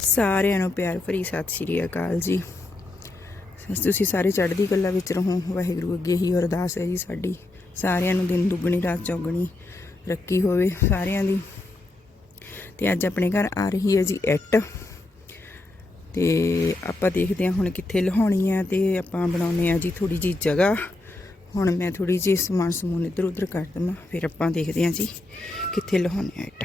ਸਾਰਿਆਂ ਨੂੰ ਪਿਆਰ ਭਰੀ ਸਤਿ ਸ਼੍ਰੀ ਅਕਾਲ ਜੀ। ਤੁਸੀਂ ਸਾਰੇ ਚੜ੍ਹਦੀ ਕਲਾ ਵਿੱਚ ਰਹੋ। ਵਾਹਿਗੁਰੂ ਅੱਗੇ ਹੀ ਅਰਦਾਸ ਹੈ ਜੀ ਸਾਡੀ। ਸਾਰਿਆਂ ਨੂੰ ਦਿਨ ਦੁੱਗਣੀ, ਰਾਤ ਚੌਗਣੀ ਰੱਖੀ ਹੋਵੇ ਸਾਰਿਆਂ ਦੀ। ਤੇ ਅੱਜ ਆਪਣੇ ਘਰ ਆ ਰਹੀ ਹੈ ਜੀ ਇੱਟ। ਤੇ ਆਪਾਂ ਦੇਖਦੇ ਹਾਂ ਹੁਣ ਕਿੱਥੇ ਲਹਾਉਣੀ ਹੈ ਤੇ ਆਪਾਂ ਬਣਾਉਨੇ ਆ ਜੀ ਥੋੜੀ ਜੀ ਜਗ੍ਹਾ। ਹੁਣ ਮੈਂ ਥੋੜੀ ਜੀ ਸਮਾਨ ਸਮੂਨ ਇੱਧਰ ਉੱਧਰ ਕਰ ਦਵਾਂ, ਫਿਰ ਆਪਾਂ ਦੇਖਦੇ ਹਾਂ ਜੀ ਕਿੱਥੇ ਲਹਾਉਣੇ ਆ ਇੱਟ।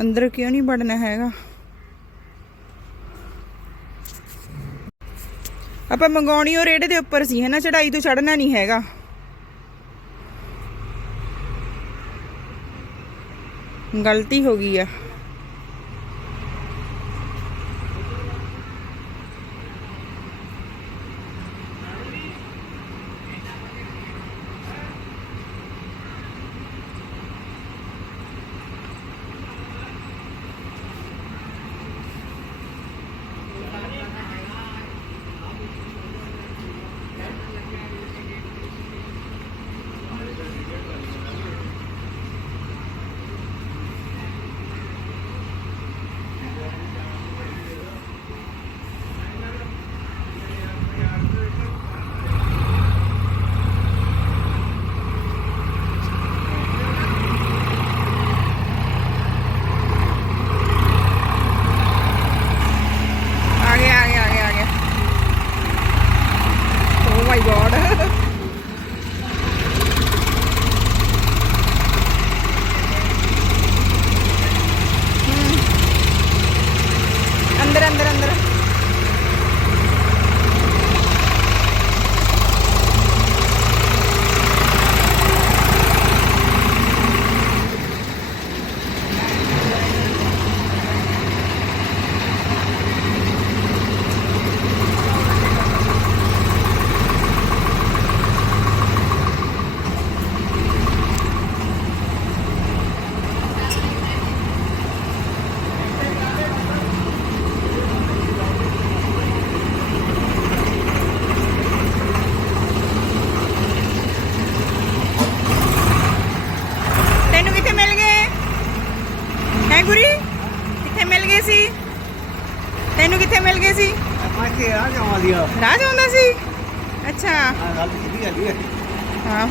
ਅੰਦਰ ਕਿਉਂ ਨਹੀਂ ਵੜਨਾ ਹੈਗਾ? ਆਪਾਂ ਮੰਗਾਉਣੀ ਉਹ ਰੇੜੇ ਦੇ ਉੱਪਰ ਸੀ ਹੈ ਨਾ ਚੜਾਈ ਤੋਂ ਚੜਨਾ ਨਹੀਂ ਹੈਗਾ। ਗਲਤੀ ਹੋ ਗਈ ਆ।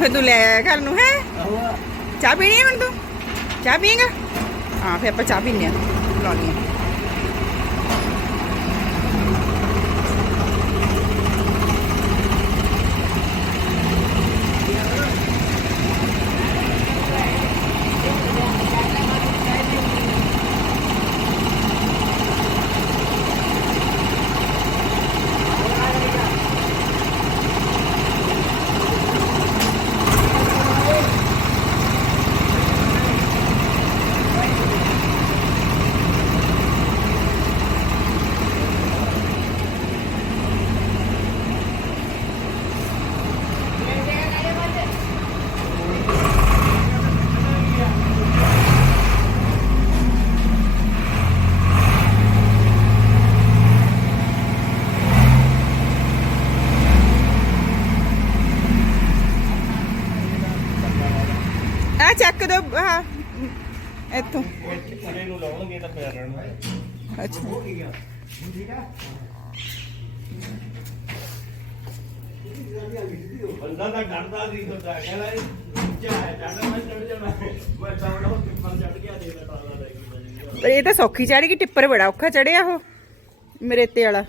ਫਿਰ ਤੂੰ ਲੈ ਆਇਆ ਘਰ ਨੂੰ ਹੈ? ਚਾਹ ਪੀਣੀ ਹੈ ਹੁਣ ਤੂੰ? ਚਾਹ ਪੀਏਗਾ? ਹਾਂ ਫਿਰ ਆਪਾਂ ਚਾਹ ਪੀਨੇ ਆ ਲਾਉਣੀ ਆ ਆ ਚੱਕ ਦੋ ਆ ਇੱਥੋਂ ਪਰੇ ਨੂੰ ਲਾਉਣਗੇ ਤਾਂ ਪਿਆ ਰਹਿਣਾ ਅੱਛਾ ਬੰਦਾ ਤਾਂ ਡਰਦਾ ਸੀ ਹੁੰਦਾ ਕਹਿੰਦਾ ਇਹ ਉੱਚਾ ਹੈ ਚੜ੍ਹਨਾ ਮੈਂ ਚੜ ਜਾਣਾ। ਮੈਂ ਤਾਂ ਉਹ ਉੱਪਰ ਚੜ ਗਿਆ ਦੇ ਮੈਂ ਤਾਲਾ ਲੈ ਕੇ ਪਰ ਇਹ ਤਾਂ ਸੌਖੀ ਚੜ ਗਈ ਟਿੱਪਰ ਬੜਾ ਔਖਾ ਚੜਿਆ ਉਹ ਮਰੇਤੇ ਵਾਲਾ।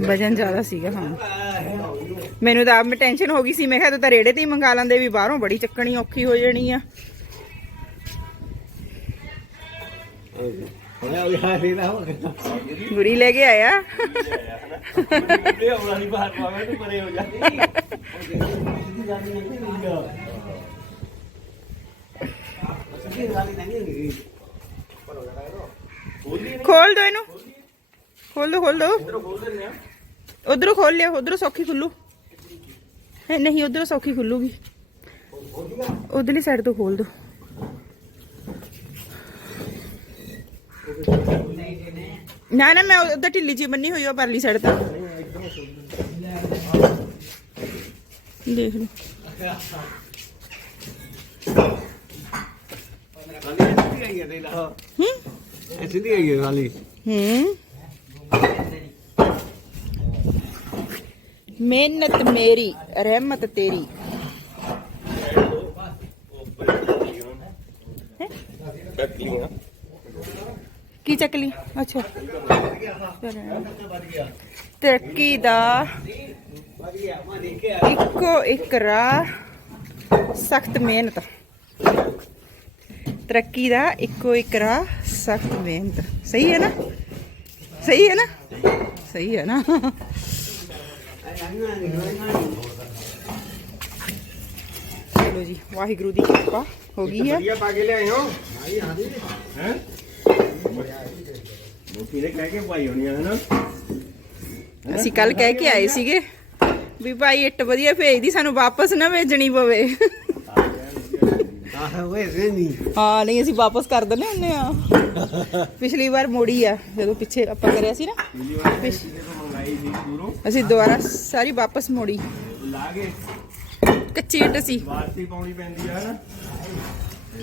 ਵਜਨ ਜ਼ਿਆਦਾ ਸੀਗਾ ਹਾਂ। ਮੈਨੂੰ ਤਾਂ ਆਪ ਮੈਂ ਟੈਨਸ਼ਨ ਹੋ ਗਈ ਸੀ ਮੈਂ ਕਿਹਾ ਤੂੰ ਤਾਂ ਰੇੜੇ ਤੇ ਹੀ ਮੰਗਾ ਲੈਂਦੇ ਵੀ ਬਾਹਰੋਂ ਬੜੀ ਚੱਕਣੀ ਔਖੀ ਹੋ ਜਾਣੀ ਆ। ਹੋਇਆ ਲੈ ਕੇ ਆਇਆ। ਖੋਲ ਦੋ ਇਹਨੂੰ। ਖੋਲ ਦੋ ਖੋਲ ਦੋ। ਉਧਰੋਂ ਖੋਲ ਲਿਓ ਉਧਰੋਂ ਸੌਖੀ ਖੁੱਲੂ। ਨਹੀਂ, ਉਧਰੋਂ ਸੌਖੀ ਖੁੱਲੂਗੀ। ਉਧਰਲੀ ਸਾਈਡ ਤੋਂ ਖੋਲ ਦੋ। ਨਾ ਨਾ, ਮੈਂ ਉਧਰ ਢਿੱਲੀ ਜੀ ਬੰਨੀ ਹੋਈ ਉਹ ਪਰਲੀ ਸਾਈਡ ਤਾਂ। ਦੇਖ ਲਓ। ਹੂੰ? ਐਸੀ ਆਈ ਹੈ ਵਾਲੀ ਹੂੰ? ਮਿਹਨਤ ਮੇਰੀ, ਰਹਿਮਤ ਤੇਰੀ। ਕੀ ਚੱਕ ਲਈ? ਅੱਛਾ। ਤਰੱਕੀ ਦਾ ਇੱਕੋ ਇੱਕ ਰਾਹ ਸਖਤ ਮਿਹਨਤ। ਤਰੱਕੀ ਦਾ ਇੱਕੋ ਇੱਕ ਰਾਹ ਸਖਤ ਮਿਹਨਤ। ਸਹੀ ਹੈ ਨਾ? ਸਹੀ ਹੈ ਨਾ? ਸਹੀ ਹੈ ਨਾ? ਚਲੋ ਜੀ ਵਾਹਿਗੁਰੂ ਦੀ ਕਿਰਪਾ ਹੋ ਗਈ ਹੈ ਵਧੀਆ ਪਾ ਕੇ ਲਿਆਏ ਹੋ ਹੈ ਮੋਤੀ ਨੇ ਕਹਿ ਕੇ ਪਾਈ ਹੋਣੀ ਹੈ ਨਾ ਅਸੀਂ ਕੱਲ ਕਹਿ ਕੇ ਆਏ ਸੀਗੇ ਵੀ ਭਾਈ ਇੱਟ ਵਧੀਆ ਭੇਜਦੀ ਸਾਨੂੰ ਵਾਪਸ ਨਾ ਭੇਜਣੀ ਪਵੇ। ਆਹ ਓਏ ਰੇਨੀ ਹਾਂ ਨਹੀਂ ਅਸੀਂ ਵਾਪਸ ਕਰ ਦਿੰਦੇ ਹੁੰਦੇ ਆ। ਪਿਛਲੀ ਵਾਰ ਮੋੜੀ ਆ ਜਦੋਂ ਪਿੱਛੇ ਆਪਾਂ ਕਰਿਆ ਸੀ ਨਾ। ਅਸੀਂ ਦੁਬਾਰਾ ਸਾਰੀ ਵਾਪਸ ਮੋੜੀ। ਕੱਚੀ ਇੱਟ ਸੀ। ਵਾਰਤੀ ਪਾਉਣੀ ਪੈਂਦੀ ਆ ਨਾ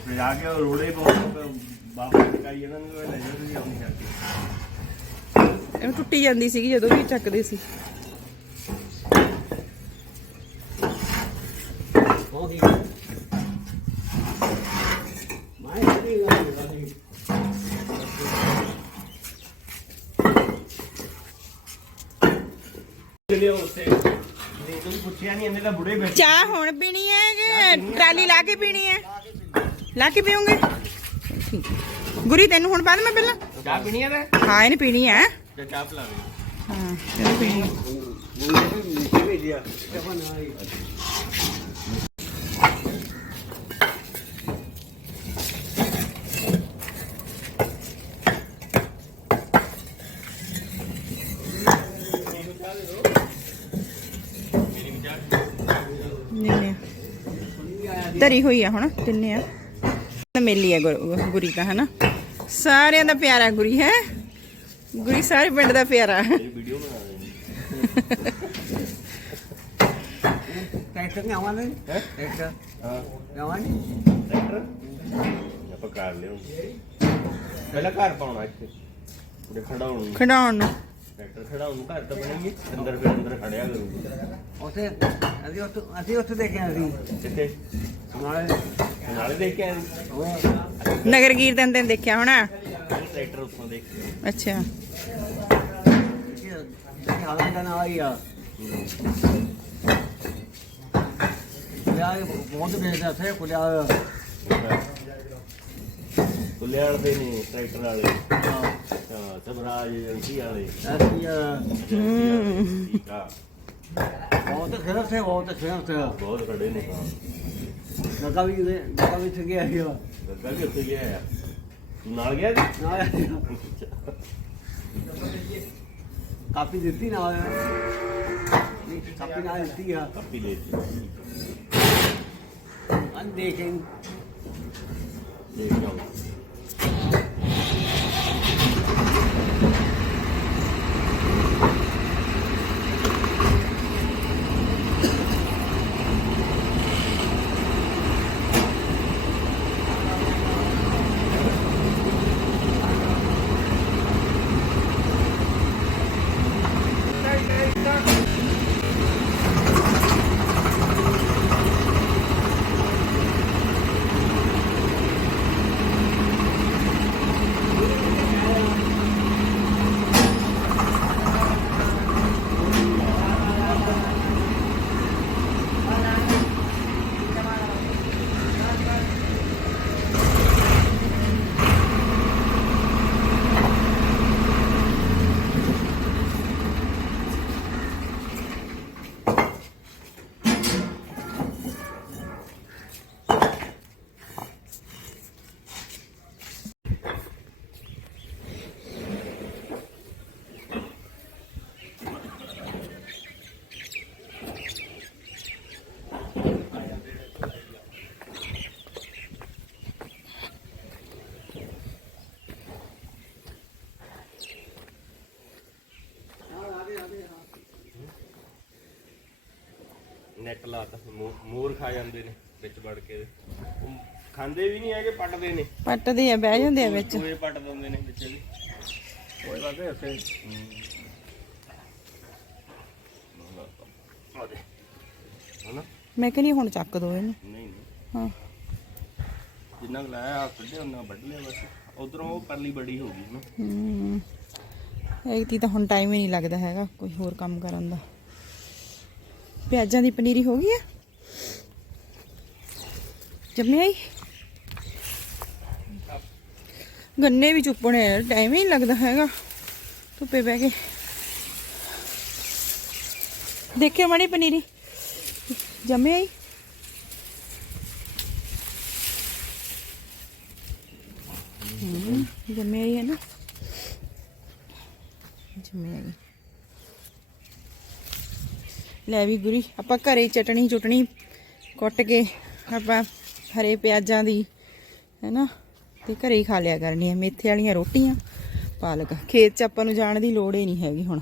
ਫਿਰ ਆ ਕੇ ਰੋੜੇ ਪਾਉਣ ਬਾਬਾ ਟਕਾਈ ਇਹਨਾਂ ਨੂੰ ਲੈ ਜਾਓ ਤੁਸੀਂ ਆਪਣੀ ਕਰਕੇ ਇਹਨੂੰ ਟੁੱਟੀ ਜਾਂਦੀ ਸੀਗੀ ਜਦੋਂ ਵੀ ਚੱਕਦੇ ਸੀ। ਹੋ। ਗਈ ਮੈਂ ਨਹੀਂ। ਗਾਣੀ ਲਿਓ ਉੱਥੇ। ਨਹੀਂ ਤੂੰ ਪੁੱਛਿਆ ਨਹੀਂ ਇਹਨੇ ਤਾਂ ਬੁੜੇ ਬੈਠੇ ਚਾਹ ਹੁਣ ਪੀਣੀ ਹੈ ਕਿ ਟਰਾਲੀ ਲਾ ਕੇ ਪੀਣੀ ਹੈ? ਲਾ ਕੇ ਪੀਉਂਗੇ। ਗੁਰੀ ਤੈਨੂੰ ਹੁਣ ਬਾਅਦ ਮੈਂ ਪਹਿਲਾਂ? ਚਾਹ ਪੀਣੀ ਹੈ ਤੇ? ਹਾਂ ਇਹਨੇ ਪੀਣੀ ਹੈ ਤੇ ਚਾਹ ਪਿਲਾ ਦੇ। ਹਾਂ ਇਹਨੇ ਪੀਣੀ ਹੈ ਉਹ ਭੇਜਿਆ ਚਾਹ ਨਾ ਆਈ ਨਹੀਂ। ਧਰੀ ਹੋਈ ਆ ਹੁਣ ਤਿੰਨੇ ਆ। ਮੇਲੀ ਆ ਗੁਰ- ਤਾਂ ਹਨਾ? ਸਾਰਿਆਂ ਦਾ ਪਿਆਰਾ ਗੁਰੀ ਹੈ? ਗੁਰੀ ਸਾਰੇ ਪਿੰਡ ਦਾ ਪਿਆਰਾ। ਵੀਡੀਓ ਬਣਾ ਦੇ ਟਰੈਕਟਰ ਨਹੀਂ ਆਵਾਂ ਨਹੀਂ ਹੈ? ਟਰੈਕਟਰ ਹਾਂ। ਆਵਾਂ ਨਹੀਂ ਟਰੈਕਟਰ? ਆਪਾਂ ਕਰ ਲਿਓ। ਪਹਿਲਾਂ ਘਰ ਪਾਉਣਾ ਇੱਥੇ। ਉਹਦੇ ਖੜਾਉਣ ਨੂੰ ਖਿਡਾਉਣ ਨੂੰ। ਟਰੈਕਟਰ ਖੜਾਉਣ ਨੂੰ ਘਰ ਤਾਂ ਬਣੇਗੀ ਅੰਦਰ ਫਿਰ ਅੰਦਰ ਖੜਿਆ ਕਰੂਗੀ ਉਥੇ ਅਸੀਂ ਉੱਥੇ ਅਸੀਂ ਉੱਥੇ ਦੇਖਿਆ ਸੀ। ਕਿੱਥੇ? ਨਾਲੇ ਨਾਲੇ ਦੇਖ ਕੇ ਆਏ ਉਹ ਨਗਰ ਕੀਰਤਨ ਤੇ ਦੇਖਿਆ ਹੋਣਾ? ਟਰੈਕਟਰ ਉੱਥੋਂ ਦੇਖ ਕੇ। ਅੱਛਾ। ਦੇਖੀ ਹਾਲਾਂ ਦਾ ਨਾ ਆਈ ਆ। ਯਾਰ ਬਹੁਤ ਬੇਇੱਜ਼ਤ ਹੈ ਕੁਲਿਆ ਕੁਲਿਆੜ ਦੇ ਨੇ ਟਰੈਕਟਰ ਵਾਲੇ। ਹਾਂ ਸਬਰਾਜ ਏਜੰਸੀ ਵਾਲੇ। ਠੀਕ ਆ। ਬਹੁਤ ਖਰਾਬ ਸੇ ਬਹੁਤ ਖਰਾਬ ਸੇ ਬਹੁਤ ਖੜੇ ਨੇ। ਹਾਂ ਨਕਾ ਵੀ ਨਕਾ ਵੀ ਥਗੇ ਆਈ ਆ ਗੱਗਾ ਵੀ ਉੱਥੇ ਗਿਆ ਆ। ਤੂੰ ਨਾਲ ਗਿਆ ਨਾਲ ਕਾਪੀ ਦਿੱਤੀ ਨਾਲ। ਨਹੀਂ, ਕਾਪੀ ਨਾਲ ਦਿੱਤੀ ਆ। ਕਾਪੀ ਲੈ ਲਈ ਅਨ ਦੇਖੇ ਦੇਖ ਲਓ ਨੈਟ ਲਾਤਾ ਮੋ- ਮੋਰ ਖਾ ਜਾਂਦੇ ਨੇ ਵਿੱਚ ਵੜ ਕੇ। ਉਹ ਖਾਂਦੇ ਵੀ ਨਹੀਂ ਹੈਗੇ ਪੱਟਦੇ ਨੇ। ਪੱਟਦੇ ਆ ਬਹਿ ਜਾਂਦੇ ਆ ਵਿੱਚ। ਚੂਹੇ ਪੱਟ ਦਿੰਦੇ ਨੇ ਵਿੱਚ ਵੀ। ਕੋਈ ਹੈ ਉੱਥੇ ਹਨਾ? ਮੈਂ ਕਹਿੰਦੀ ਹੁਣ ਚੱਕ ਦੋ ਇਹਨੂੰ। ਨਹੀਂ ਨਹੀਂ। ਹਾਂ। ਜਿੰਨਾ ਕੁ ਲਾਇਆ ਆ ਉਹਨਾਂ ਵੱਢ ਲਿਆ ਬਸ। ਉਧਰੋਂ ਉਹ ਪਰਲੀ ਬੜੀ ਹੋ ਗਈ ਨਾ ਹੂੰ ਇਹ ਤੀ ਤਾਂ ਹੁਣ ਟਾਈਮ ਹੀ ਨਹੀਂ ਲੱਗਦਾ ਹੈਗਾ ਕੋਈ ਹੋਰ ਕੰਮ ਕਰਨ ਦਾ। ਪਿਆਜ਼ਾਂ ਦੀ ਪਨੀਰੀ ਹੋ ਗਈ ਆ। ਜੰਮਿਆ ਹੀ। ਗੰਨੇ ਵੀ ਚੁੱਪਣੇ ਟਾਈਮ ਹੀ ਨਹੀਂ ਲੱਗਦਾ ਹੈਗਾ। ਧੁੱਪੇ ਬਹਿ ਕੇ। ਦੇਖਿਓ ਮਾੜੀ ਪਨੀਰੀ। ਜੰਮਿਆ ਹੀ। ਹੂੰ, ਜੰਮਿਆ ਹੀ ਹੈ ਨਾ। ਜੰਮਿਆ ਹੀ। ਲੈ ਵੀ ਗੁਰੀ ਆਪਾਂ ਘਰੇ ਚਟਣੀ ਚੁਟਣੀ ਕੁੱਟ ਕੇ ਆਪਾਂ ਹਰੇ ਪਿਆਜ਼ਾਂ ਦੀ ਹੈਨਾ ਤੇ ਘਰੇ ਹੀ ਖਾ ਲਿਆ ਕਰਨੀ ਹੈ ਮੇਥੇ ਵਾਲੀਆਂ ਰੋਟੀਆਂ ਪਾਲਕ। ਖੇਤ 'ਚ ਆਪਾਂ ਨੂੰ ਜਾਣ ਦੀ ਲੋੜ ਹੀ ਨਹੀਂ ਹੈਗੀ ਹੁਣ।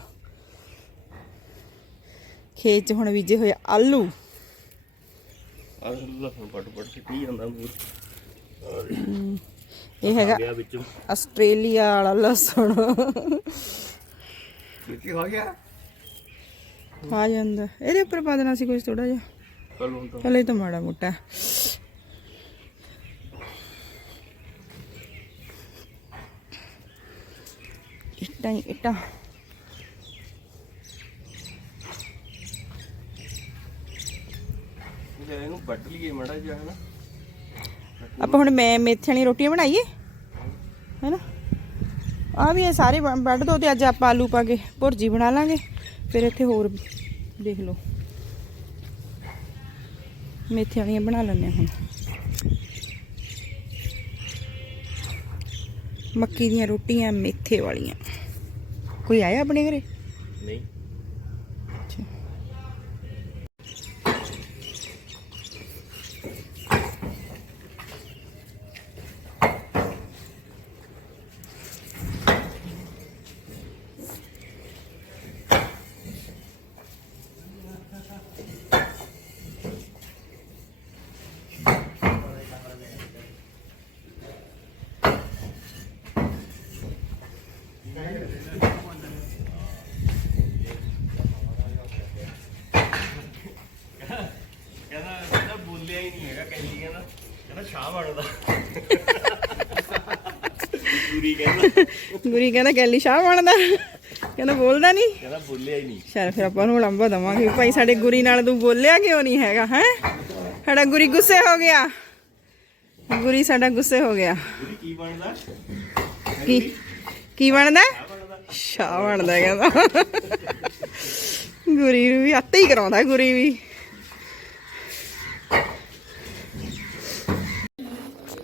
ਖੇਤ 'ਚ ਹੁਣ ਬੀਜੇ ਹੋਏ ਆਲੂ। ਆ ਲਸਣ ਪੱਟ ਪੱਟ ਸਿੱਟੀ ਜਾਂਦਾ ਮੂਰ ਇਹ ਹੈਗਾ ਆਸਟ੍ਰੇਲੀਆ ਵਾਲਾ ਲਸਣ। ਮਿੱਟੀ ਹੋ ਗਿਆ? ਖਾ ਜਾਂਦਾ। ਇਹਦੇ ਉੱਪਰ ਪਾ ਦੇਣਾ ਸੀ ਕੁਝ ਥੋੜਾ ਜਿਹਾ। ਚਲ ਹੁਣ ਤਾਂ। ਚਲ ਇਹ ਤਾਂ ਮਾੜਾ ਮੋਟਾ। ਇੱਟਾਂ ਹੀ ਇੱਟਾਂ। ਇਹਨੂੰ ਵੱਢ ਲਈਏ ਮੜਾ ਜਿਹਾ ਹਨਾ? ਆਪਾਂ ਹੁਣ ਮੈਂ ਮੇਥੇ ਵਾਲੀ ਰੋਟੀਆਂ ਬਣਾਈਏ? ਹੈਨਾ? ਆ ਵੀ ਇਹ ਸਾਰੇ ਵੱਢ ਦੋ ਤੇ ਅੱਜ ਆਪਾਂ ਆਲੂ ਪਾ ਕੇ ਭੁਰਜੀ ਬਣਾ ਲਾਂਗੇ। ਫਿਰ ਇੱਥੇ ਹੋਰ ਦੇਖ ਲਓ। ਮੇਥੇ ਵਾਲੀਆਂ ਬਣਾ ਲੈਂਦੇ ਹਾਂ ਹੁਣ। ਮੱਕੀ ਦੀਆਂ ਰੋਟੀਆਂ, ਮੇਥੇ ਵਾਲੀਆਂ। ਕੋਈ ਆਇਆ ਆਪਣੇ ਘਰੇ? ਨਹੀਂ। ਕਹਿੰਦਾ ਸ਼ਾਹ ਬਣਦਾ ਪੂਰੀ ਕਹਿੰਦਾ। ਗੁਰੀ ਕਹਿੰਦਾ ਗੈਲੀ ਸ਼ਾਹ ਬਣਦਾ ਕਹਿੰਦਾ ਬੋਲਦਾ ਨਹੀਂ ਕਹਿੰਦਾ ਬੋਲਿਆ ਹੀ ਨਹੀਂ। ਚਲ ਫਿਰ ਆਪਾਂ ਨੂੰ ਲੰਬਾ ਦਵਾਂਗੇ। ਭਾਈ ਸਾਡੇ ਗੁਰੀ ਨਾਲ ਤੂੰ ਬੋਲਿਆ ਕਿਉਂ ਨਹੀਂ ਹੈਗਾ ਹੈ? ਸਾਡਾ ਗੁਰੀ ਗੁੱਸੇ ਹੋ ਗਿਆ। ਗੁਰੀ ਸਾਡਾ ਗੁੱਸੇ ਹੋ ਗਿਆ। ਕੀ ਬਣਦਾ? ਕੀ? ਕੀ ਬਣਦਾ? ਸ਼ਾਹ ਬਣਦਾ ਕਹਿੰਦਾ। ਗੁਰੀ ਨੂੰ ਵੀ ਅੱਤੇ ਹੀ ਕਰਾਉਂਦਾ ਗੁਰੀ ਵੀ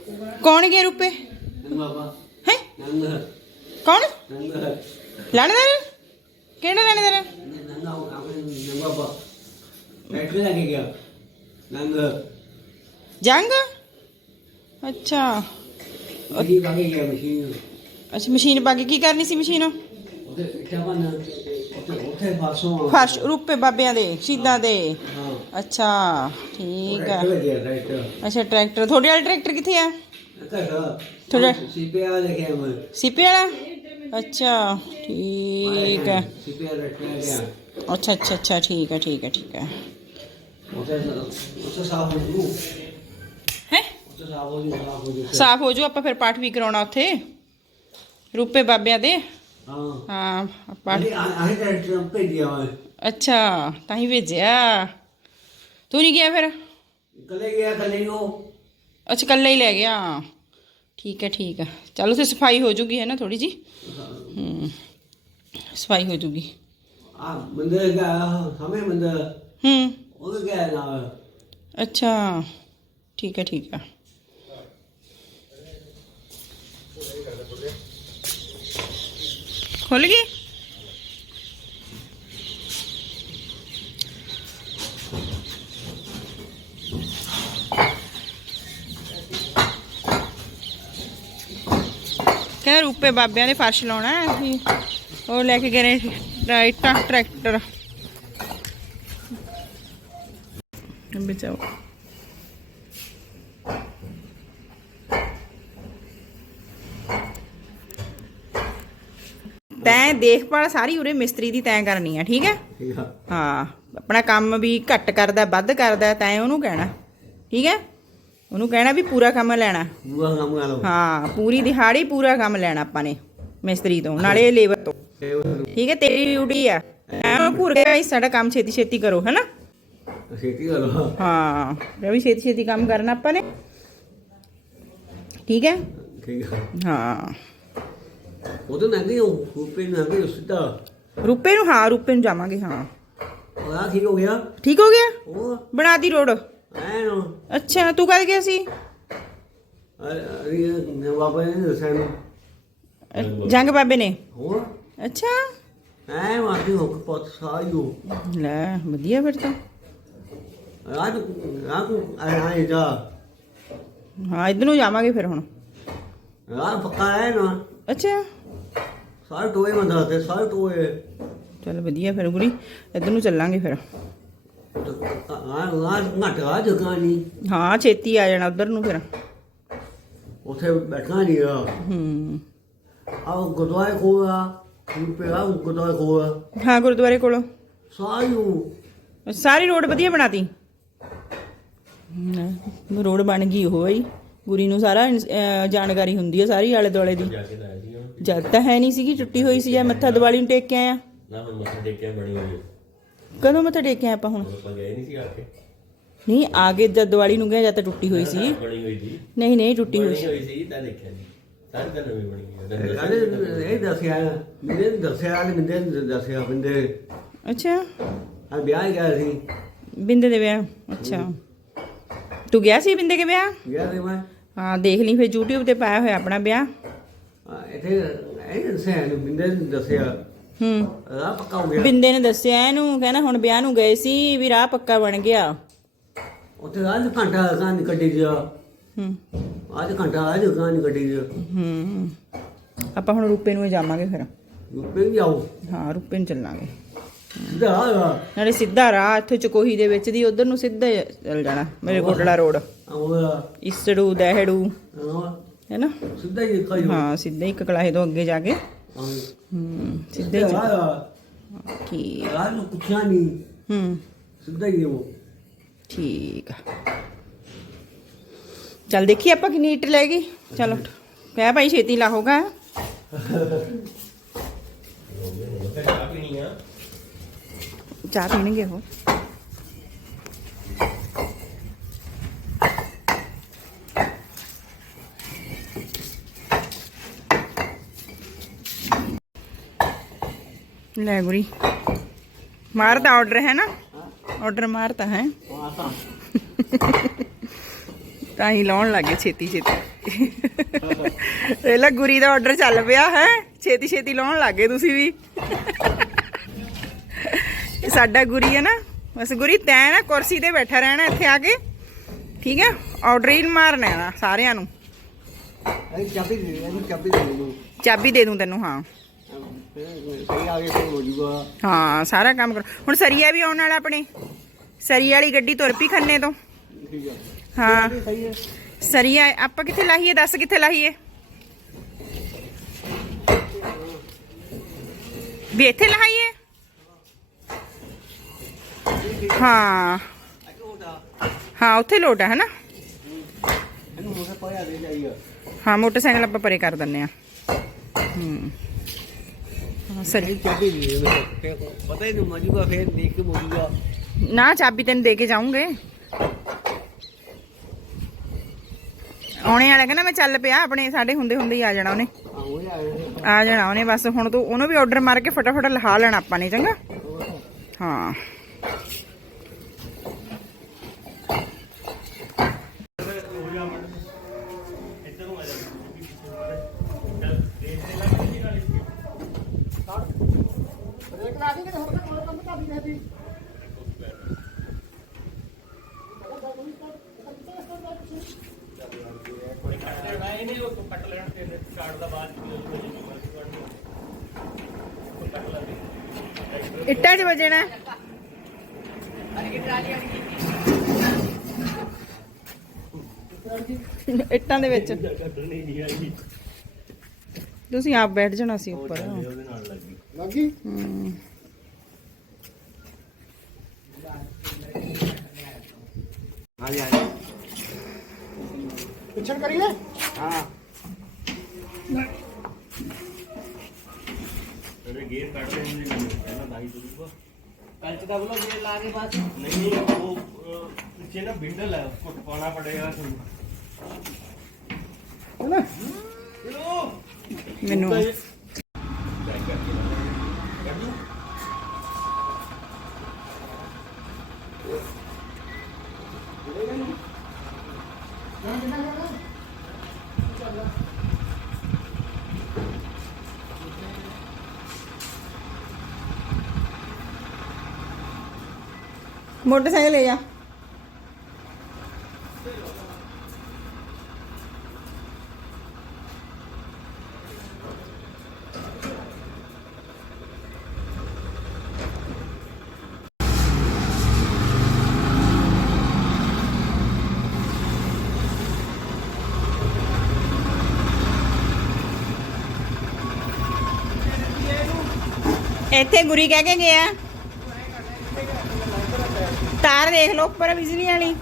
ਕੌਣ ਗਿਆ ਰੁਪਏ ਬਾਬਾ ਹੈ ਨੰਗ ਕੌਣ ਨੰਗ ਲੈਣਦਾਰ ਕਿਹੜਾ ਲੈਣਦਾਰ ਨੰਗ ਆਉ ਕਾਮੇ ਨੰਗ ਬਾਬਾ। ਬੈਠ ਲੱਗੇ ਗਿਆ। ਨੰਗ ਜੰਗ? ਅੱਛਾ। ਅੱਛਾ ਮਸ਼ੀਨ ਪਾ ਕੇ ਕੀ ਕਰਨੀ ਸੀ ਮਸ਼ੀਨ? ਫਰਸ਼ ਰੂਪੇ ਬਾਬਿਆਂ ਦੇ ਸ਼ਹੀਦਾਂ ਦੇ। ਹਾਂ। ਅੱਛਾ ਠੀਕ ਟਰੈਕਟਰ ਅੱਛਾ ਟਰੈਕਟਰ ਤੁਹਾਡੇ ਵਾਲਾ ਟਰੈਕਟਰ ਕਿੱਥੇ ਆ? ਕਹਦਾ ਥੋੜਾ- ਸੀਪੀਆ ਲੈ ਕੇ ਮੈਂ ਸੀਪੀ ਵਾਲਾ ਅੱਛਾ ਠੀਕ ਹੈ ਸੀਪੀਆ ਰੱਖਿਆ ਗਿਆ ਅੱਛਾ ਅੱਛਾ ਅੱਛਾ ਠੀਕ ਹੈ ਠੀਕ ਹੈ ਠੀਕ ਹੈ ਉੱਥੇ ਉੱਥੇ ਸਾਫ਼ ਹੋ ਜੂ ਹੈ ਉੱਥੇ ਸਾਫ਼ ਹੋ ਜੂ ਸਾਫ਼ ਹੋ ਜੂ ਸਾਫ਼ ਹੋ ਜਾਊ ਆਪਾਂ ਫਿਰ ਪਾਠ ਵੀ ਕਰਾਉਣਾ ਉੱਥੇ ਰੂਪੇ ਬਾਬਿਆਂ ਦੇ ਹਾਂ ਹਾਂ ਪਾਠ ਅਰੇ ਆਹ ਟਰੈਕਟਰ ਭੇਜਿਆ ਮੈਂ ਅੱਛਾ ਤਾਂ ਹੀ ਭੇਜਿਆ ਤੂੰ ਨਹੀਂ ਗਿਆ ਫਿਰ ਕਲੇ ਗਿਆ ਕਲੇ ਉਹ ਅੱਛਾ ਕੱਲਾ ਹੀ ਲੈ ਗਿਆ ਠੀਕ ਹੈ ਠੀਕ ਹੈ ਚਲ ਉਥੇ ਸਫ਼ਾਈ ਹੋ ਜੂਗੀ ਹੈ ਨਾ ਥੋੜੀ ਜੀ ਹੂੰ ਸਫ਼ਾਈ ਹੋ ਜੂਗੀ ਆ ਮੰਦਰ ਗਿਆ ਹਮੇ ਮੰਦਰ ਹੂੰ ਉਹ ਗਿਆ ਨਾ ਅੱਛਾ ਠੀਕ ਹੈ ਠੀਕ ਹੈ ਖੁੱਲ ਗਈ ਕਹਿੰਦੇ ਰੂਪੇ ਬਾਬਿਆਂ ਦੇ ਫਰਸ਼ ਲਾਉਣਾ ਹੈ ਅਸੀਂ। ਉਹ ਲੈ ਕੇ ਗਏ ਨੇ ਟਰੈਕਟਰ ਟਰੈਕਟਰ। ਬਚਾਓ। ਤੈਂ ਦੇਖਭਾਲ ਸਾਰੀ ਉਰੇ ਮਿਸਤਰੀ ਦੀ ਤੈਂ ਕਰਨੀ ਆ ਠੀਕ ਹੈ? ਹਾਂ ਆਪਣਾ ਕੰਮ ਵੀ ਘੱਟ ਕਰਦਾ ਵੱਧ ਕਰਦਾ ਤੈਂ ਉਹਨੂੰ ਕਹਿਣਾ। ਠੀਕ ਹੈ? ਉਹਨੂੰ ਕਹਿਣਾ ਵੀ ਪੂਰਾ ਕੰਮ ਲੈਣਾ। ਬੂਆ ਕੰਮ ਕਰ ਲਓ। ਹਾਂ ਪੂਰੀ ਦਿਹਾੜੀ ਪੂਰਾ ਕੰਮ ਲੈਣਾ ਆਪਾਂ ਨੇ ਮਿਸਤਰੀ ਤੋਂ ਨਾਲੇ ਲੇਬਰ ਤੋਂ। ਠੀਕ ਹੈ ਤੇਰੀ ਡਿਊਟੀ ਆ। ਐਵੇਂ ਘੁਰ ਕੇ ਭਾਈ ਸਾਡਾ ਕੰਮ ਛੇਤੀ ਛੇਤੀ ਕਰੋ ਹੈਨਾ? ਛੇਤੀ ਕਰ। ਹਾਂ ਰਵੀ ਛੇਤੀ ਛੇਤੀ ਕੰਮ ਕਰਨਾ ਆਪਾਂ ਨੇ। ਠੀਕ ਹੈ? ਠੀਕ ਹਾਂ। ਉਦੋਂ ਨਾ ਗਈ ਉਹ ਰੁਪਏ ਨਾ ਗਈ ਸਿੱਧਾ। ਰੁਪਏ ਨੂੰ ਹਾਂ ਰੁਪਏ ਨੂੰ ਜਾਵਾਂਗੇ ਹਾਂ। ਆ ਠੀਕ ਹੋ ਗਿਆ। ਠੀਕ ਹੋ ਗਿਆ? ਉਹ ਬਣਾਤੀ ਰੋਡ। ਐ ਨਾ ਅੱਛਾ ਤੂੰ ਕਦ ਗਿਆ ਸੀ? ਅਰੇ ਬਾਬਾ ਨੇ ਦੱਸਿਆ ਨੂੰ ਅ, ਜੰਗ ਬਾਬੇ ਨੇ? ਹੋਰ? ਅੱਛਾ। ਐ ਮਾਰਦੀ ਹੋ ਕੇ ਪਤ ਹੋ। ਲੈ ਵਧੀਆ ਫਿਰ ਤਾਂ। ਰਾਤ ਰਾਤ ਆਏ ਜਾ। ਹਾਂ ਇਧਰ ਨੂੰ ਜਾਵਾਂਗੇ ਫਿਰ ਹੁਣ। ਰਾਤ ਪੱਕਾ ਹੈ ਨਾ? ਅੱਛਾ। ਸਾਰੇ ਟੋਏ ਮੰਦਾ ਤੇ ਸਾਰੇ ਟੋਏ। ਚਲ ਵਧੀਆ ਫਿਰ ਗੁਰੀ। ਇਧਰ ਨੂੰ ਚੱਲਾਂਗੇ ਫਿਰ। ਆ ਆ ਘਟ ਆ ਜਗਾ ਨਹੀਂ ਹਾਂ ਛੇਤੀ ਆ ਜਾਣਾ ਉਧਰ ਨੂੰ ਫਿਰ। ਉੱਥੇ ਬੈਠਾ ਨਹੀਂ ਆ। ਹੂੰ। ਆ ਗੁਰਦੁਆਰੇ ਕੋਲ ਆ ਰੁਪਏ ਆ ਗੁਰਦੁਆਰੇ ਕੋਲ ਆ। ਹਾਂ ਗੁਰਦੁਆਰੇ ਕੋਲ। ਸਾਰੀ ਉਹ ਸਾਰੀ ਰੋਡ ਵਧੀਆ ਬਣਾਤੀ। ਰੋਡ ਬਣ ਗਈ ਉਹ ਬਈ। ਗੁਰੀ ਨੂੰ ਸਾਰਾ ਅਹ, ਜਾਣਕਾਰੀ ਹੁੰਦੀ ਹੈ ਸਾਰੀ ਆਲੇ ਦੁਆਲੇ ਦੀ। ਜਾ ਕੇ ਤਾਂ ਆਇਆ ਸੀ ਹੁਣ ਜਦ ਤਾਂ ਹੈ ਨਹੀਂ ਸੀਗੀ ਟੁੱਟੀ ਹੋਈ ਸੀ ਜਾਂ ਮੱਥਾ ਦੀਵਾਲੀ ਨੂੰ ਟੇਕ ਕੇ ਆਇਆ। ਨਾ ਹੁਣ ਮੱਥਾ ਟੇਕਿਆ ਬਣੀ ਹੋਈ ਹੈ ਕਦੋਂ ਮੱਥਾ ਟੇਕ ਕੇ ਆਇਆ ਆਪਾਂ ਹੁਣ? ਆਪਾਂ ਗਏ ਨਹੀਂ ਸੀ ਆ ਕੇ। ਨਹੀਂ ਆਗੇ ਜਦ ਦੀਵਾਲੀ ਨੂੰ ਗਿਆ ਜਦ ਤਾਂ ਟੁੱਟੀ ਹੋਈ ਸੀ? ਬਣੀ ਹੋਈ ਸੀ। ਨਹੀਂ ਨਹੀਂ ਟੁੱਟੀ ਹੋਈ ਬਣੀ ਸੀ। ਹੋਈ ਸੀ ਤਾਂ ਦੇਖਿਆ ਨਹੀਂ ਸਾਰੀ ਤਾਂ ਨਵੀਂ ਬਣੀ ਹੋਈ ਹੈ ਤੈਨੂੰ ਦੱਸਿਆ ਕਹਿੰਦੇ ਨੀ। ਇਹ ਦੱਸਿਆ ਮੇਰੇ ਨੇ ਦੱਸਿਆ ਨੇ ਮਿੰਦੇ ਨੇ ਦੱਸਿਆ ਬਿੰਦੇ। ਅੱਛਾ। ਆ ਵਿਆਹ ਗਿਆ ਸੀ। ਬਿੰਦੇ ਦੇ ਵਿਆਹ ਅੱਛਾ। ਤੂੰ ਗਿਆ ਸੀ ਬਿੰਦੇ ਕੇ ਵਿਆਹ? ਗਿਆ ਸੀ ਮੈਂ। ਹਾਂ ਦੇਖ ਲਈ ਫਿਰ YouTube ਤੇ ਪਾਇਆ ਹੋਇਆ ਆਪਣਾ ਵਿਆਹ। ਇੱਥੇ ਇਹ ਦੱਸਿਆ ਬਿੰਦੇ ਨੇ ਦੱਸਿਆ। ਹੂੰ। ਰਾਹ ਪੱਕਾ ਹੋ ਗਿਆ। ਬਿੰਦੇ ਨੇ ਦੱਸਿਆ ਇਹਨੂੰ ਕਹਿੰਦਾ ਹੁਣ ਵਿਆਹ ਨੂੰ ਗਏ ਸੀ ਵੀ ਰਾਹ ਪੱਕਾ ਬਣ ਗਿਆ। ਉੱਥੇ ਰਾਜ ਘੰਟਾ ਕਾਂ ਕੱਢੀ ਗਿਆ। ਹੂੰ। ਅੱਜ ਘੰਟਾ ਅੱਜ ਕਾਂ ਕੱਢੀ ਗਿਆ। ਹੂੰ। ਆਪਾਂ ਹੁਣ ਰੂਪੇ ਨੂੰ ਹੀ ਜਾਵਾਂਗੇ ਫਿਰ। ਰੁਪਏ ਵੀ ਆਉ ਹਾਂ ਰੂਪੇ ਨੂੰ ਚੱਲਾਂਗੇ। ਸਿੱਧਾ ਆ ਨਾਲੇ ਸਿੱਧਾ ਰਾਹ ਇੱਥੇ ਚਕੋਹੀ ਦੇ ਵਿੱਚ ਦੀ ਉਧਰ ਨੂੰ ਸਿੱਧਾ ਹੀ ਚੱਲ ਜਾਣਾ ਮੇਰੇ ਕੋਟੜਾ ਰੋਡ। ਆਉਂਦਾ ਇਸੜੂ ਦਹਿੜੂ। ਹੈਨਾ ਸਿੱਧਾ ਹੀ ਦੇਖਾ ਜੀ। ਹਾਂ ਸਿੱਧਾ ਹੀ ਕਕਲਾਹੇ ਤੋਂ ਅੱਗੇ ਜਾ ਕੇ। ਹਾਂ ਹੂੰ ਸਿੱਧਾ ਹੀ ਸਿੱਧਾ ਚੱਲ- ਆ ਠੀਕ ਰਾਜ ਨੂੰ ਪੁੱਛਿਆ ਨਹੀਂ ਹੂੰ ਸਿੱਧਾ ਹੀ ਉਹ ਠੀਕ ਆ ਚੱਲ ਦੇਖੀ ਆਪਾਂ ਕਿੰਨੀ ਇੱਟ ਲੈ ਗਈ ਚਲੋ ਕਹਿ ਭਾਈ ਛੇਤੀ ਲਾਹੋਗਾ ਹੁਣ ਤਾਂ ਚਾਹ ਪੀਣੀ ਆ ਚਾਹ ਪੀਣਗੇ ਉਹ ਲੈ ਗੁਰੀ। ਮਾਰਦਾ ਆਰਡਰ ਹੈ ਨਾ? ਆਰਡਰ ਮਾਰਤਾ ਹੈ। ਤਾਂ ਹੀ ਲਾਉਣ ਲੱਗੇ ਛੇਤੀ ਛੇਤੀ। ਪਹਿਲਾਂ ਗੁਰੀ ਦਾ ਆਰਡਰ ਚੱਲ ਪਿਆ ਹੈ। ਛੇਤੀ ਛੇਤੀ ਲਾਉਣ ਲੱਗੇ ਤੁਸੀਂ ਵੀ। ਇਹ ਸਾਡਾ ਗੁਰੀ ਹੈ ਨਾ। ਬਸ ਗੁਰੀ ਤੈਂ ਨਾ ਕੁਰਸੀ ਤੇ ਬੈਠਾ ਰਹਿਣਾ ਇੱਥੇ ਆ ਕੇ। ਠੀਕ ਹੈ? ਆਰਡਰ ਹੀ ਮਾਰਨਾ ਹੈ ਸਾਰਿਆਂ ਨੂੰ। ਇਹ ਚਾਬੀ ਦੇ ਦੇ। ਚਾਬੀ ਦੇ ਦੂੰ ਤੈਨੂੰ ਹਾਂ। ਸਹੀ ਆ ਗਿਆ ਕੋਈ ਹੋ ਜੂਗਾ ਹਾਂ ਸਾਰਾ ਕੰਮ ਕਰੋ। ਹੁਣ ਸਰੀਆ ਵੀ ਆਉਣ ਵਾਲਾ ਆਪਣੇ। ਸਰੀ ਵਾਲੀ ਗੱਡੀ ਤੁਰ ਪਈ ਖੰਨੇ ਤੋਂ। ਠੀਕ ਆ ਹਾਂ। ਸਹੀ ਹੈ ਸਰੀਆ, ਆਪਾਂ ਕਿੱਥੇ ਲਾਹੀਏ? ਦੱਸ ਕਿੱਥੇ ਲਾਹੀਏ? ਵੀ ਇੱਥੇ ਲਾਹੀਏ? ਹਾਂ। ਹਾਂ, ਉੱਥੇ ਲੋਟ ਹੈ ਹਨਾ? ਹਾਂ, ਮੋਟਰਸਾਈਕਲ ਆਪਾਂ ਪਰੇ ਕਰ ਦਿੰਨੇ ਆ। ਹੂੰ। ਸਹੀ ਚਾਬੀ ਦੇ ਦੇ ਪਤਾ ਹੀ ਨਹੀਂ ਮਜੂਗਾ ਫੇਰ ਦੇਖ ਕੇ ਮੋਜੂਗਾ। ਨਾ ਚਾਬੀ ਤੈਨੂੰ ਦੇ ਕੇ ਜਾਉਂਗੇ ਆਉਣੇ ਵਾਲਾ ਕਹਿੰਦਾ ਮੈਂ ਚੱਲ ਪਿਆ ਆਪਣੇ ਸਾਡੇ ਹੁੰਦੇ ਹੁੰਦੇ ਹੀ ਆ ਜਾਣਾ ਉਹਨੇ। ਆ ਜਾਣਾ। ਉਹਨੇ ਬਸ ਹੁਣ ਤੂੰ ਉਹਨੂੰ ਵੀ ਆਰਡਰ ਮਾਰ ਕੇ ਫਟਾਫਟ ਲਹਾ ਲੈਣਾ ਆਪਾਂ ਨੇ ਚੰਗਾ? ਹਾਂ ਇੱਟਾਂ 'ਚ ਵੱਜਣਾ ਇੱਟਾਂ ਦੇ ਵਿੱਚ। ਤੁਸੀਂ ਆਪ ਬੈਠ ਜਾਣਾ ਸੀ ਉੱਪਰ। ਚੱਲੇ ਉਹਦੇ ਨਾਲ ਲੱਗੀ? ਹਾਂ। ਜੀ ਹਾਂ ਪਿੱਛਣ ਕਰੀ गेर काटने में नहीं मिलता ना ढाई सौ रुपये काट का बोलो गेर लाने बाद नहीं वो पीछे ना बिंडल है उसको टुकाना पड़ेगा तो। चलो मैनू। ਮੋਟਰਸਾਈਕਲ ਲੈ ਜਾ ਇੱਥੇ ਗੁਰੀ ਕਹਿ ਕੇ ਗਿਆ ਤਾਰ ਦੇਖ ਲਓ ਉੱਪਰ ਬਿਜਲੀ ਵਾਲੀ।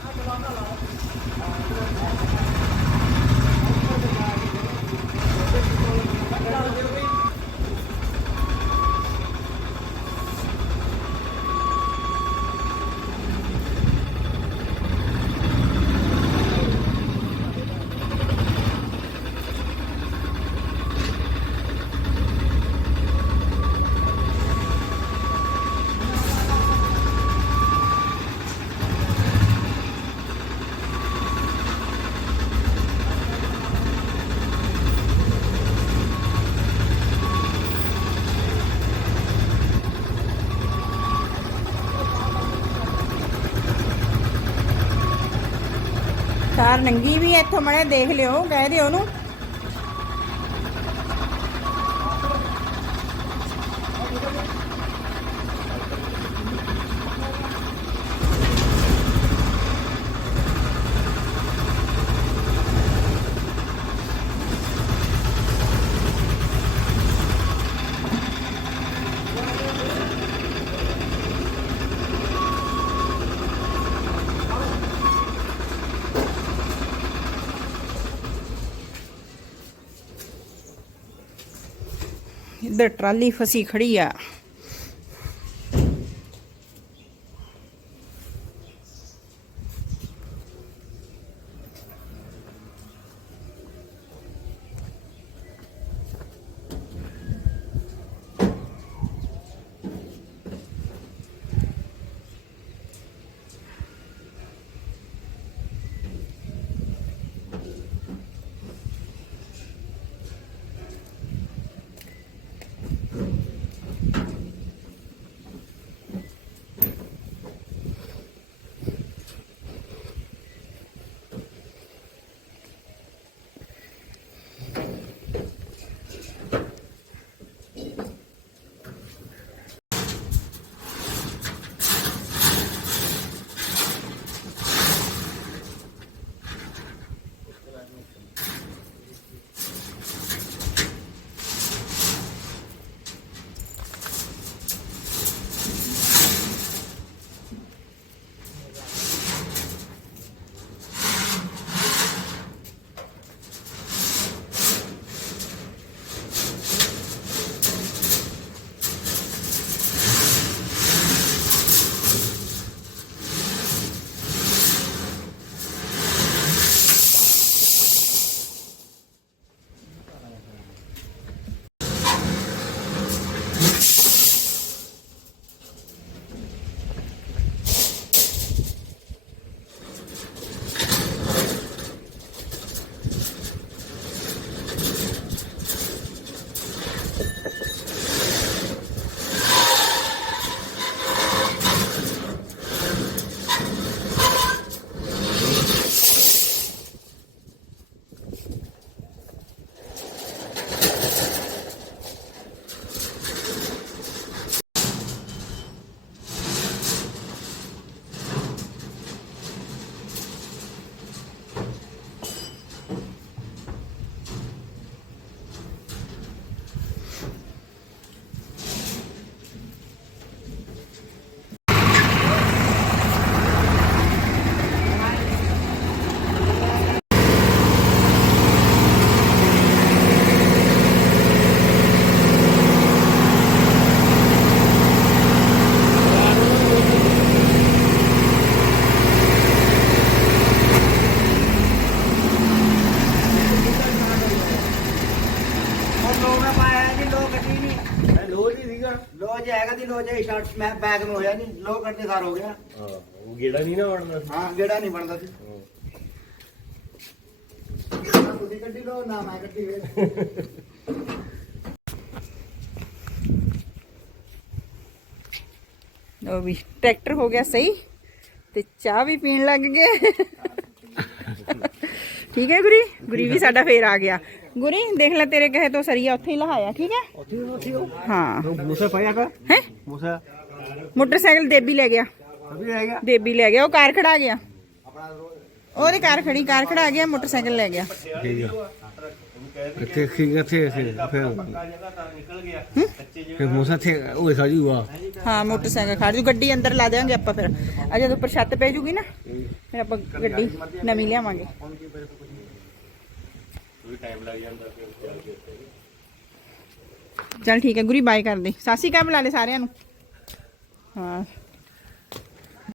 ਤਾਰ ਨੰਗੀ ਵੀ ਹੈ, ਇੱਥੋਂ ਮੜੇ ਦੇਖ ਲਿਓ ਕਹਿ ਦਿਓ ਉਹਨੂੰ। ਇੱਧਰ ਟਰਾਲੀ ਫਸੀ ਖੜੀ ਆ। ਜੇ ਸ਼ਰਟ ਮੈਂ ਬੈਗ ਨੂੰ ਹੋਇਆ ਨਹੀਂ ਲੋ ਕਰਦੇ ਸਾਰ ਹੋ ਗਿਆ। ਹਾਂ ਉਹ ਗੇੜਾ ਨਹੀਂ ਨਾ ਵੜਨਾ ਹਾਂ ਗੇੜਾ ਨਹੀਂ ਬਣਦਾ ਸੀ। ਨਾ ਤੁਸੀਂ ਕੱਢੀ ਲੋ ਨਾ ਮੈਂ ਕੱਢੀ ਵੇ ਉਹ ਵੀ ਟਰੈਕਟਰ ਹੋ ਗਿਆ ਸਹੀ ਤੇ ਚਾਹ ਵੀ ਪੀਣ ਲੱਗ ਗਏ। ਠੀਕ ਹੈ ਗੁਰੀ? ਗੁਰੀ ਵੀ ਸਾਡਾ ਫੇਰ ਆ ਗਿਆ। ਗੁਰੀ ਦੇਖ ਲੈ ਤੇਰੇ ਕਹੇ ਤੋਂ ਸਰੀਆ ਉੱਥੇ ਹੀ ਲਹਾਇਆ ਠੀਕ ਹੈ ਉੱਥੇ ਉੱਥੇ ਉਹ ਹਾਂ ਮੂਸਾ ਪਾਇਆ ਕਾ ਹੈ ਮੂਸਾ ਮੋਟਰਸਾਈਕਲ ਦੇਬੀ ਲੈ ਗਿਆ ਅਭੀ ਆਏਗਾ ਦੇਬੀ ਲੈ ਗਿਆ ਉਹ ਕਾਰ ਖੜਾ ਗਿਆ ਉਹਦੀ ਕਾਰ ਖੜੀ ਕਾਰ ਖੜਾ ਗਿਆ ਮੋਟਰਸਾਈਕਲ ਲੈ ਗਿਆ ਕਿੱਥੇ ਖੀ ਕਿੱਥੇ ਫਿਰ ਪੱਕਾ ਜਗ੍ਹਾ ਤਾਂ ਨਿਕਲ ਗਿਆ ਕੱਚੇ ਫਿਰ ਮੂਸਾ ਥੇ ਉਹ ਸਾਜੀ ਹੁਆ ਹਾਂ ਮੋਟਰਸਾਈਕਲ ਖੜ ਜੂ ਗੱਡੀ ਅੰਦਰ ਲਾ ਦੇਵਾਂਗੇ ਆਪਾਂ ਫਿਰ ਆ ਜਦੋਂ ਉੱਪਰ ਛੱਤ ਪੈ ਜੂਗੀ ਨਾ ਫਿਰ ਆਪਾਂ ਗੱਡੀ ਨਵੀਂ ਲਿਆਵਾਂਗੇ ਵੀ ਟਾਈਮ ਲੱਗ ਜਾਂਦਾ ਫਿਰ ਚੱਲ ਕੇ ਉੱਥੇ ਚਲ ਠੀਕ ਹੈ, ਗੁਰੀ ਬਾਏ ਕਰਦੇ ਸਾਸੀ ਕਾ ਬੁਲਾ ਲੈ ਸਾਰਿਆਂ ਨੂੰ। ਹਾਂ।